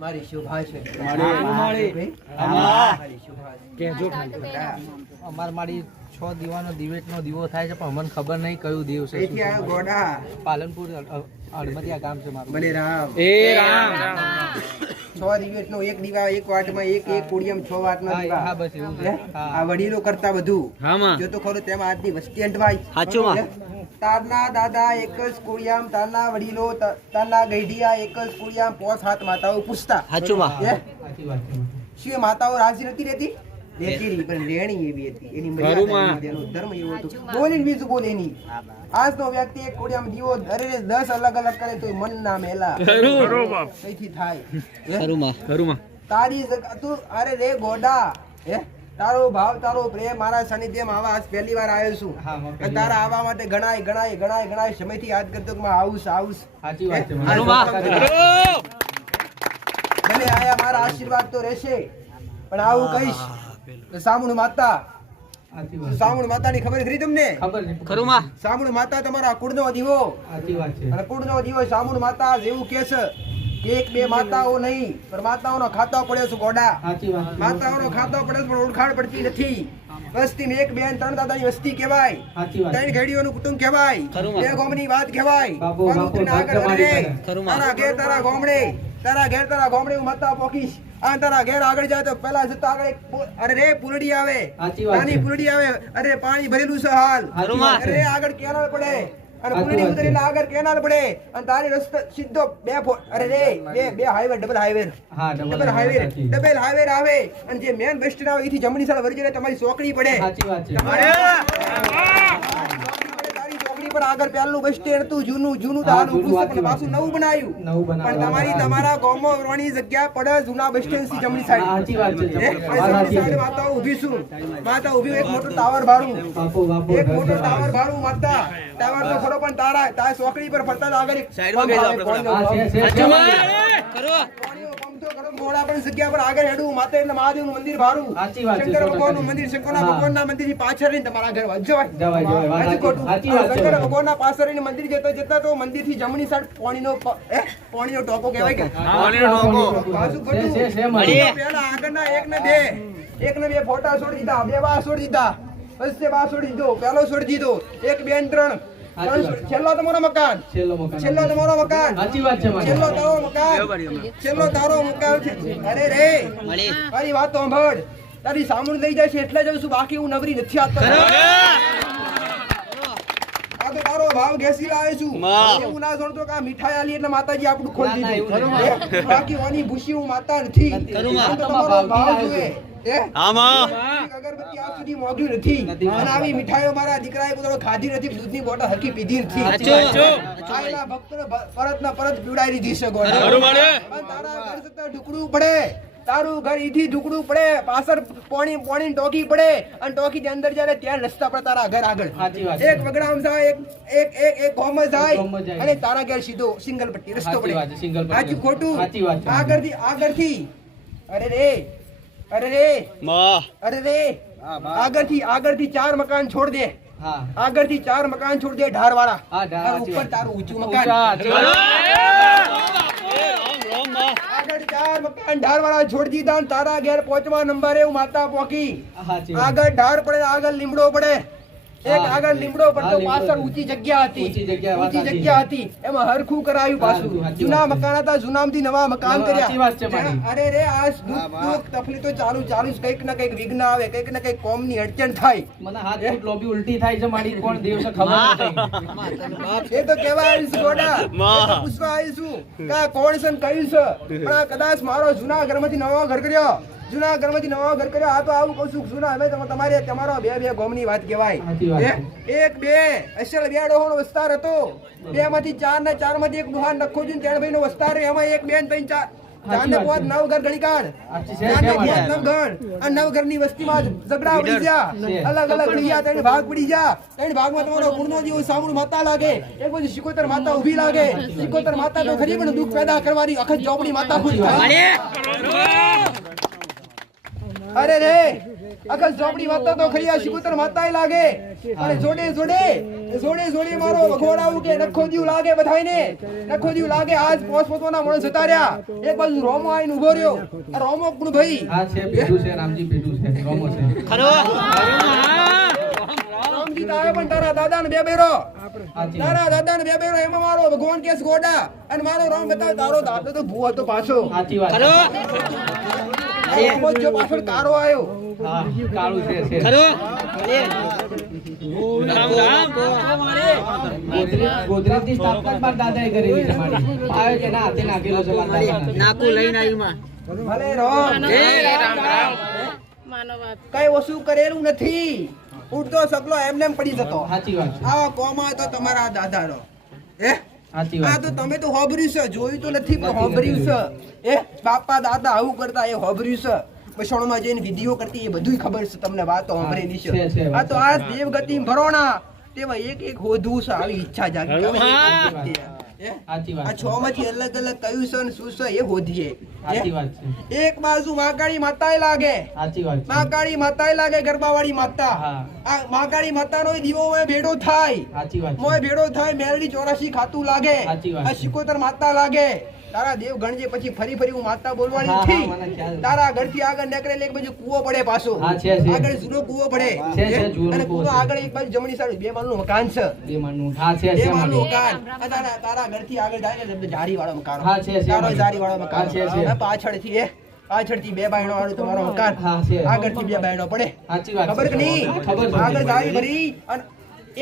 મારી શોભા છે. અમાર મારી છ દીવાનો દિવેટનો દીવો થાય છે પણ અમને ખબર નહીં કયું દીવ છે પાલનપુર અડમતિયા ગામ છે મારું. રામ એ રામ. છ દિવસનો એક દીવા એક વાટમાં એક એક કોડિયમ છ વાટના દીવા. હા, બસ એવું છે. આ વડીલો કરતા બધું. જો તો ખરું તેમાં આજની વસ્તી અંટવાય હે? તારના દાદા એક જ કુળિયામ તારના વડીલો તારના ગઈઢિયા એક જ કુળિયામ પોસ હાથ માતાઓ પૂછતા. સાચું વાત. છે. શું માતાઓ રાજી નથી રહેતી? રહેતી પણ રેણી એવી હતી. એની મર્યાદા એનો ધર્મ એવો હતો. બોલીને બીજું બોલે નહીં. આજનો વ્યક્તિ એક કોડિયામ દીવો અરે રે દસ અલગ અલગ કરે તો મન ના મેલા. કઈથી થાય? તારી જગ- તું અરે રે ગોડા. હે? તારો ભાવ તારો પ્રેમ મારા સાનિધ્યમાં આવા આજ પહેલી વાર આવ્યો છું. તારા આવવા માટે ઘણાય ઘણાય ઘણાય ઘણાય સમયથી યાદ કરતો કે હું આવુંશ આવુંશ સાચી વાત છે? આયા મારા આશીર્વાદ તો રહેશે પણ આવું કહીશ. સામુણ માતા. સામુણ માતા ની માતાની ખબર ખરી તમને? ખબર સામુણ માતા તમારા કુળનો દીવો સાચી વાત છે. અને કુળનો દીવો સામુણ માતા જેવું કે છે. એક બે માતાઓ નહીં પણ માતાઓનો ખાતો પડ્યો છે ગોડા. સાચી વાત માતાઓનો ખાતો પડે પણ ઓળખાણ પડતી નથી. વસ્તી એક બેન ત્રણ દાદાની વસ્તી કહેવાય. સાચી વાત છે. ત્રણ ઘડીઓનું કુટુંબ કહેવાય. બે ગોમની વાત કહેવાય. બાપુ, તારું ઘેર તારા ગોમડે તારા ઘેર તારા ગોમડે હું માતા પોકીશ આ તારા ઘેર આગળ જાય તો પેલા જતો આગળ અરે રે પુરડી આવે. સાચી નાની. પુરડી આવે. અરે પાણી ભરેલું છે હાલ. અરે આગળ કેનાલ પડે. અને પુણેની ઉતરી આગળ કેનાલ પડે. અને તારી રસ્તો સીધો બે અરે રે બે બે હાઈવે ડબલ હાઈવે હા double double highway double highway આવે. અને જે મેન બસ સ્ટેન્ડ આવે એથી જમણી સાઈડ વળી જાય તમારી સોકડી પડે. સાચી વાત છે. ચોકડી પર આગળ પહેલું બસ સ્ટેન્ડ હતું જૂનું જૂનું જૂનું, છે, પાછું નવું બનાવ્યું. નવું બનાવ્યું. પણ તમારી તમારા ગોમો વરવાની જગ્યા પડે જૂના બસ સ્ટેન્ડથી જમણી સાઈડ સાચી વાત છે. માતા ઊભી છું માતા ઊભી એક મોટું ટાવર ભાડું. બાપુ બાપુ એક મોટો ટાવર ભાડું માતા ટાવર તો ખરો પણ તારા તારા સોકડી પર ફરતા આગળ એક પંપ આવે, કોણનો હા, છે, પંપ. છે, છે. કોણીઓ પંપ તો ખરો, મોડા પણ જગ્યા પર આગળ હેડું માતા એટલે મહાદેવનું મંદિર ભાડું સાચી વાત શંકર ભગવાનનું મંદિર શંકરના ભગવાનના મંદિરની પાછળ રહીને તમારા ઘર વચ્ચે જવાય, જવાય. સાચી. વાત શંકર ભગવાનના પાછળ રહીને મંદિર જતા જતા તો મંદિરથી જમણી સાઈડ પાણીનો હે? પાણીનો ટોપો કહેવાય કે બાજુ ખોટું? પહેલા આગળના એક ને બે એક ને બે ફોટા છોડી દીધા બે બા છોડી દીધા પછી બા છોડી દીધો પહેલો છોડી દીધો એક બે ને ત્રણ છેલ્લો તમારો મકાન. છેલ્લો મકાન. છેલ્લો તમારો મકાન. સાચી વાત છે છેલ્લો તારો મકાન. છેલ્લો તારો મકાન છે. અરે રે. મારી વાત સાંભળ. તારી સામું લઈ જાય છે એટલે જઉં છું બાકી હું નવરી નથી આપતો. તારો ભાવ ઘેસી લાવે છું. એવું ના જોડતો કે મીઠાઈ આલી એટલે માતાજી આપણું ખોલી દીધું બાકી ઓની ભૂસી હું માતા નથી. તમારો ભાવ જોઈએ. હે? અગરબત્તી આજ સુધી મોંઘી નથી. નથી. અને આવી મીઠાઈઓ મારા દીકરાએ પોતાનો ખાધી નથી દૂધની બોટલ હરખી પીધી નથી. આયેલા ભક્તોને પરત ના પરત પીવડાવી દીધી છે ગોળા. અને તારા ઘર જતા ઢુકડું પડે. તારું ઘર ઈથી ઢુકડું પડે. પાછળ પોણી પોણી ટોકી પડે. અને ટોકી ની અંદર જ્યારે ત્યાં રસ્તા પર તારા ઘર આગળ. એક વગડામ જાય એક એક એક એક ગોમમાં જાય. અને તારા ઘર સીધો સિંગલ પટ્ટી રસ્તો પડે. સાચું ખોટું. આગળથી આગળથી. અરે રે. અરે રે. અરે રે. આગળથી આગળથી ચાર મકાન છોડ દે. હા. આગળથી ચાર મકાન છોડ દે ઢાર વાળા હા, ઢાર, સાચી ઉપર. તારું ઊંચું મકાન. આગળ ચાર મકાન ઢાર વાળા છોડી દીધા તારા ઘેર પહોંચવા નંબરે હું માતા પોકી. આગળ ઢાર પડે આગળ લીમડો પડે. એક આગળ લીમડો પડતો હા, પાછળ ઊંચી જગ્યા હતી ઊંચી જગ્યા, હતી. એમાં હરખું કરાયું પાછું. જૂના મકાન હતા જૂનામાંથી નવા મકાન કર્યા. અરે રે આ દુઃખ દુઃખ તકલીફ તો ચાલુ ચાલુ કંઈક કંઈક ને કંઈક વિઘ્ન આવે કંઈક ને કોમની અડચણ થાય. મને હાથ ફૂટ લોબી ઉલટી થાય છે મારી કોણ દેવ છે ખબર એ તો કેવા આવીશું ગોડા. પૂછવા આવીશું કે કોણ છે ને કયું છે? પણ કદાચ મારો જૂના ઘરમાંથી નવો ઘર કર્યો. જૂના ઘરમાંથી નવા ઘર કર્યો આ તો આવું કહું છું જૂના અમે તમારે તમારો બે બે ગોમની વાત કહેવાય? એક બે અસલ બે ડોહોનો વિસ્તાર હતો. બે માંથી ચાર ને ચારમાંથી એક ડોહા નખો છું ત્રણ ભાઈ નો વિસ્તાર એમાં એક બેન ત્રણ ચાર. નવ ઘર ગણી કાઢ. નવ ઘર. ઘરની વસ્તીમાં ઝઘડા પડી ગયા. અલગ અલગ પડી ગયા ત્રણ ભાગ પડી ગયા. ત્રણ ભાગમાં તમારો ગુણનો જેવો સામૂળ માતા લાગે. એક બાજુ સિકોતર માતા ઊભી લાગે. સિકોતર માતા તો ખરી પણ દુઃખ પેદા કરવાની અખત ચોપડી માતા ખુદ થાય. અરે રે અકલ ઝોપડી વાતો તો ખરી આ શિકોતર માતાય લાગે. અને જોડે જોડે જોડે જોડે મારો વખોડાવું કે નખો દીવ લાગે બધાયને. નખો દીવ લાગે આજ પોસ પોતોના મોણ જતા રહ્યા એક બાજુ રોમો આઈને ઊભો રહ્યો. આ રોમો કોણ ભાઈ? આ છે પેઢું છે રામજી પેઢું છે રોમો છે. રામજી તો આવ્યો પણ તારા દાદા ને બે બેરો. તારા દાદા ને બે બેરો એમાં મારો ભગવાન કેસ ગોડા. અને મારો રામ બતાવ તારો દાદો તો ભૂ હતો પાછો. સાચી વાત જો પાછળ કારો આવ્યો હા કાળું છે છે. ગોદરેજ- ગોદરેજની સ્થાપના મારા દાદાએ કરેલી છે મારી. પાયો જ એના હાથે નાખેલો છે મારા દાદાને. ભલે રામ. કઈ વસ્તુ કરેલું નથી. ઉડતો સગલો એમને પડી જતો. સાચી વાત છે. આવા કોમા તો તમારા દાદાનો. હે? સાચી આ તો તમે તો હોભર્યું છે. જોયું તો નથી પણ હોભર્યું છે. એ બાપા દાદા આવું કરતા એ હોભર્યું છે. બસોણમાં જઈને વિધિઓ કરતી એ બધું ખબર છે તમને વાતો હોભરેલી છે, આ તો આ દેવગતિ ભરોણા. તેમાં એક એક હોધવું છે આવી ઈચ્છા જાગી સાચી વાત આ છ. માંથી અલગ અલગ કયું છે ને શું છે એ હોધીએ. સાચી વાત છે. એક બાજુ માકાળી માતાએ લાગે. સાચી વાત છે. મહાકાળી માતાએ લાગે ગરબાવાળી માતા. આ મહાકાળી માતાનો દીવો ભેડો થાય. સાચી વાત મોય ભેડો થાય મેરડી ચોરાશી ખાતું લાગે. સાચી વાત આ શિકોતર માતા લાગે. તારા દેવ ગણજે પછી ફરી ફરી હું માતા બોલવાની હા, હા, નથી. મને ખ્યાલ. તારા આગળ નીકળે એટલે એક બાજુ કૂવો પડે પાછો. આગળ જૂનો કૂવો પડે. અને કૂવો આગળ એક બાજુ જમણી સાઈડ બે માળનું મકાન છે. બે માળનું. હા છે બે માળનું મકાન. તારા તારા ઘરથી આગળ જાય એટલે જારી વાળો મકાન. હા, છે, તારો. જારી વાળો મકાન. છે, છે. પાછળ પાછળથી એ. પાછળથી બે બાયણો વાળું તમારો મકાન. આગળથી બે બાયણો પડે. ખબર કે નહીં? ખબર આગળ જારી ભરી અને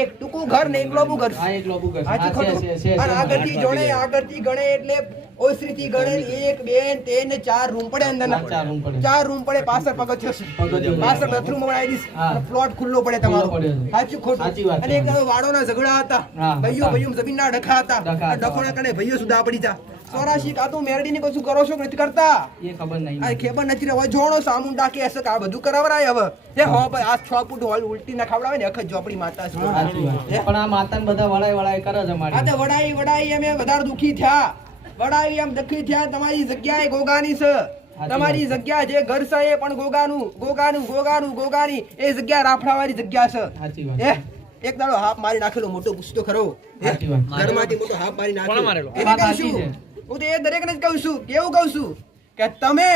એક ટૂંકું ઘર ને એક લોબુ ઘર. આ એક લોબુ ઘર. સાચું ખોટું? અને આગળથી. જોડે આગળથી ગણે એટલે ઓસરીથી ગણે એક બે ત્રણ ચાર રૂમ પડે અંદર. ચાર રૂમ પડે. પાછળ પગથિયો છે. પાછળ બાથરૂમ બનાવી હા. અને ખુલ્લો પડે તમારો. સાચું ખોટું. અને એક વાડોના ઝઘડા હતા. ભાઈઓ ભાઈઓ જમીન ના ડખા હતા. ડખોના કણે ભાઈઓ સુધા પડી જા ચોરાશી મેરડી ને કશું કરો છો કે નથી કરતા? એ ખબર નહીં. આ ખબર નથી હવે જોણો સામુંડા કે એસે કે આ બધું કરાવરાય હવે. એ હો ભાઈ આ છ ફૂટ હોલ ઉલટી ના ખાવડાવે ને અખત ઝોપડી માતા છે? પણ આ માતાને બધા વળાય વળાય કરે છે આ તો વડાઈ વડાઈ અમે વધારે દુખી થયા. વડાઈ આમ દખી થયા તમારી જગ્યાએ ગોગાની છે. તમારી જગ્યા જે ઘર છે એ પણ ગોગાનું ગોગાનું ગોગાનું ગોગાની એ જગ્યા રાફડાવાળી જગ્યા છે. એક દાડો હાફ મારી નાખેલો મોટો ગુસ્સો ખરો. ઘરમાંથી મોટો હાફ મારી નાખેલો. હું તો એ દરેકને જ કહું છું કેવું કહું છું? કે તમે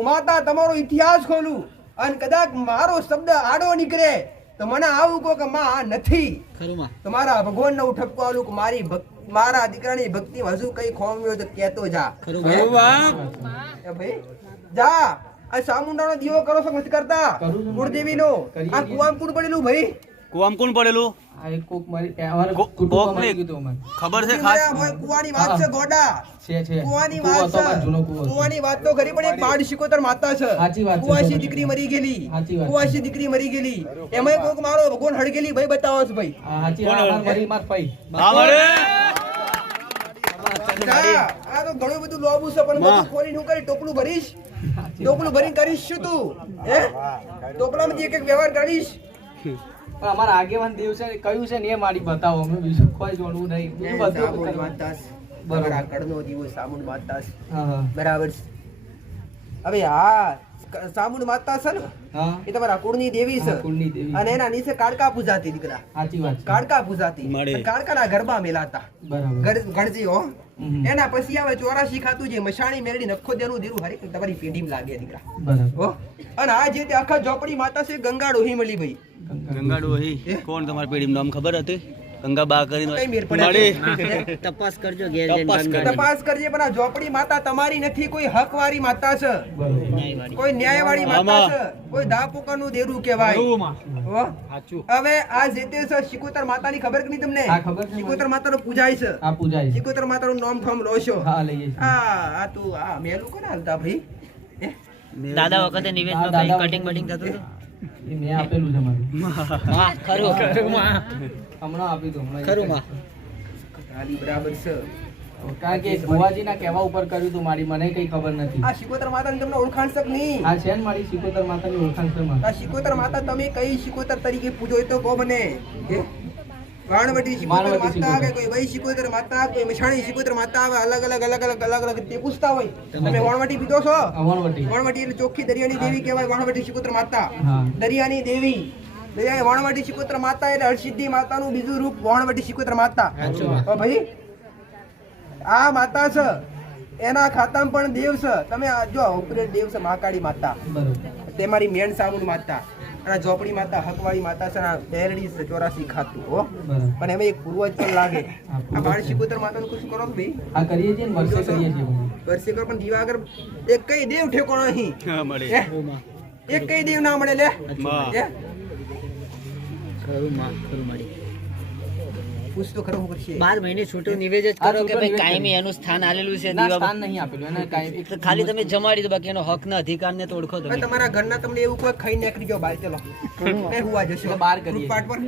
ઉમાતા તમારો ઇતિહાસ ખોલું અને કદાચ મારો શબ્દ આડો નીકળે. તો મને આવું કહો કે માં નથી. તો મારા ભગવાન નો ઠપકો આલું કે મારી મારા દીકરાની ભક્તિ હજુ કઈ ખોમ્યો તો કેતો જા. ભાઈ જા. આ સામુંડાનો દીવો કરો છો નથી કરતા? કુળદેવી નો આ. કુવામ કુણ પડેલું ભાઈ. કુવામ કોણ પડેલું? આ એક કોક મારી અમારે કોક ને- ગયું હતું ખબર છે ખાસ? કુવાની વાત છે ગોડા. છે છે. કુવાની વાત હતો જૂનો છે. કુવાની વાત તો ખરી પણ એક બાળ શિકોતર માતા છે. સાચી વાત કુવાસી દીકરી મરી ગયેલી. સાચી વાત કુવાસી દીકરી મરી ગયેલી. એમાંય કોક મારો ભગવાન હડગેલી ભાઈ બતાવો છો ભાઈ. આ સાચી વાત, મરી માર પઈ. હા વળે. આ તો ઘણું બધું લોબું છે પણ બધું ખોલીને હું કરી ટોપલું ભરીશ. ટોપલું ભરીને કરીશ શું તું? હે? ટોપલામાંથી એક એક વ્યવહાર કરીશ. પણ અમારા આગેવાન દેવ છે કયું છે ને એ મારી બતાવો અમે બીજું કોઈ જોડવું નહીં બીજું બધું. બરાબર. આગળનો દિવસ સામુન. હા હા બરાબર. હવે આ ક- માતા છે ને? એ તમારા કુળની દેવી છે. અને એના નીચે કાળકા પૂજાતી દીકરા. સાચી વાત કાળકા પૂજાતી. કાળકાના ગરબા મેલાતા. બરાબર. ગણજી હો. એના પછી આવે ચોરાશી ખાતું જે મશાણી મેરડી નખો દેનું દેરું હરેક તમારી પેઢીમાં લાગે દીકરા. અને આ જે તે આખા ઝોપડી માતા છે ગંગા ડોહી મળી ભાઈ ગંગા ડોહી કોણ તમારી પેઢીનું નામ ખબર હતી? ગંગા બા કરીને મળી. તપાસ કરજો ઘેર તપાસ કરજો. પણ આ ઝોપડી માતા તમારી નથી કોઈ હકવારી માતા છે? કોઈ ન્યાયવાળી માતા છે? કોઈ દાપોકાનું દેરું કહેવાય? હવે આ જે તે છે શિકોતર માતાની ખબર કે નહીં તમને? હા, ખબર છે. શિકોતર માતાનો પૂજાય છે. આ પૂજાય છે. શિકોતર માતાનું નામ ઠામ લો છો હા લઈએ આ આ તું આ મેલું કોને હાલતા ભાઈ? દાદા વખતે નિવેદન કટિંગ બટિંગ થતું હતું? એ મેં આપેલું છે મારું. ખરું. હમણાં આપી દઉં હમણાં ખરું માં. બરાબર છે. કારણ કે ભુવાજીના કહેવા ઉપર કર્યું હતું મારી મને કઈ ખબર નથી. આ શિકોતર માતાની તમને ઓળખાણ શક નહીં? આ છે ને મારી સિકોતર માતાની ઓળખાણ છે મારી. આ શિકોતર માતા તમે કઈ શિકોતર તરીકે પૂજો તો કહો મને. વાણવટી શિકોતર માતા કોઈ વૈ શિકોતર માતા કોઈ મશાણી શિકોતર માતા આવે અલગ અલગ અલગ અલગ અલગ અલગ તે પૂછતા હોય. તમે વાણવટી પીધો છો? અવણવટી વાણવટી. એટલે ચોખ્ખી દરિયાની દેવી કહેવાય વાણવટી શિકોતર માતા. દરિયાની દેવી. વાણવટી શિકોત્ર માતા એટલે હરસિદ્ધિ માતાનું બીજું રૂપ વણવટી શિકોત્ર માતા. ભાઈ? આ માતા છે એના ખાતામાં પણ દેવ છે. તમે જો ઉપરે દેવ છે મહાકાળી માતા. તે મારી મેન સાબુન માતા. અને ઝોપડી માતા હકવાળી માતા છે બેરડી છે ચોરાસી ખાતું હો. પણ એમાં એક પૂર્વજ પણ લાગે. આ. બાળ શિકોતર માતાનું કશું કરો ભાઈ? આ કરીએ છીએ વર્ષે કરીએ છીએ વર્ષે કરો પણ દીવાગર એક કઈ દેવ ઠેકોણો અહીં? મળે. એક કઈ દેવ ના મળે લે. વાહ. હે? ખરું માં ખરું મળી પૂછ તો ખરો હું બાર મહિને છૂટું નિવેદ જ કરો કે ભાઈ કાયમી એનું સ્થાન આલેલું છે દીવા સ્થાન નહીં આપેલું એને કાયમી ખાલી તમે જમાડી દો બાકી એનો હક ના અધિકાર ને તો ઓળખો તમે. તમારા ઘરના તમને એવું કોઈ ખાઈ નીકળી ગયો બહાર ચલો. એ હુવા જશે. બહાર કરીએ. ફૂટપાથ પર.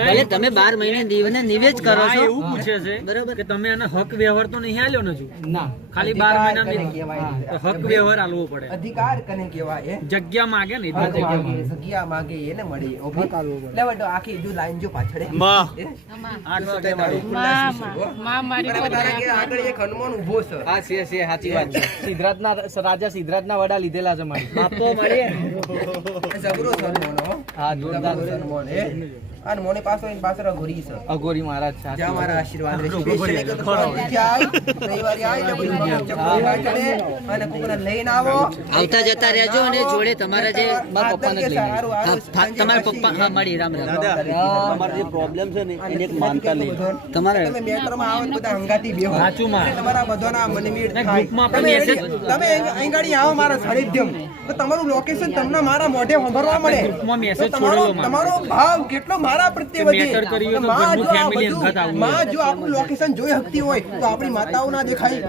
ભલે તમે બાર મહિને દીવને નિવેદ કરો છો. એવું પૂછે છે બરાબર. કે તમે એનો હક વ્યવહાર તો નહીં આલ્યો ને ના. ખાલી બાર મહિના હક વ્યવહાર આલવો પડે. અધિકાર કને કહેવાય? જગ્યા માંગે ને જગ્યા માંગે. જગ્યા માગે એને મળે ઓ ભાઈ. લે બેટો, આખી જો લાઈન જો પાછળ હે. સિદ્ધરાજ રાજા સિદ્ધરાજના વડા લીધેલા છે મારી. બાપો મળીએ. હો. જોરદાર. છે હનુમાન, પાસો પાછળ આ ઘોડી છે. અઘોરી મહારાજ છે જ્યાં મારા આશીર્વાદ રહેશે. સ્પેશિયલ એક તો રવિવારે આય, જબરી મગજ કાઢે, અને કુકરા લઈને આવો. આવતા જતા રહેજો અને જોડે તમારા જે મારા પપ્પાને લઈને હા, તમારા પપ્પા હા મળી રામ રામ. દાદા તમારો જે પ્રોબ્લેમ છે ને એને એક માનતા લો. તમારે તમે મેટ્રોમાં આવો બધા હંગાતી બેહો. સાચું માં. તમારા બધાના મનમીળ ને થાય. તમે તમે અહીં- ગાડી આવો મારા સાનિધ્યમ. તો તમારું લોકેશન તમને મારા મોઢે સાંભળવા મળે. તમારો છોડેલો તમારો ભાવ કેટલો મારા પ્રત્યે વધે. માં જો આ બધું- માં જો આપણું લોકેશન જોઈ શકતી હોય તો આપણી માતાઓ ના દેખાય.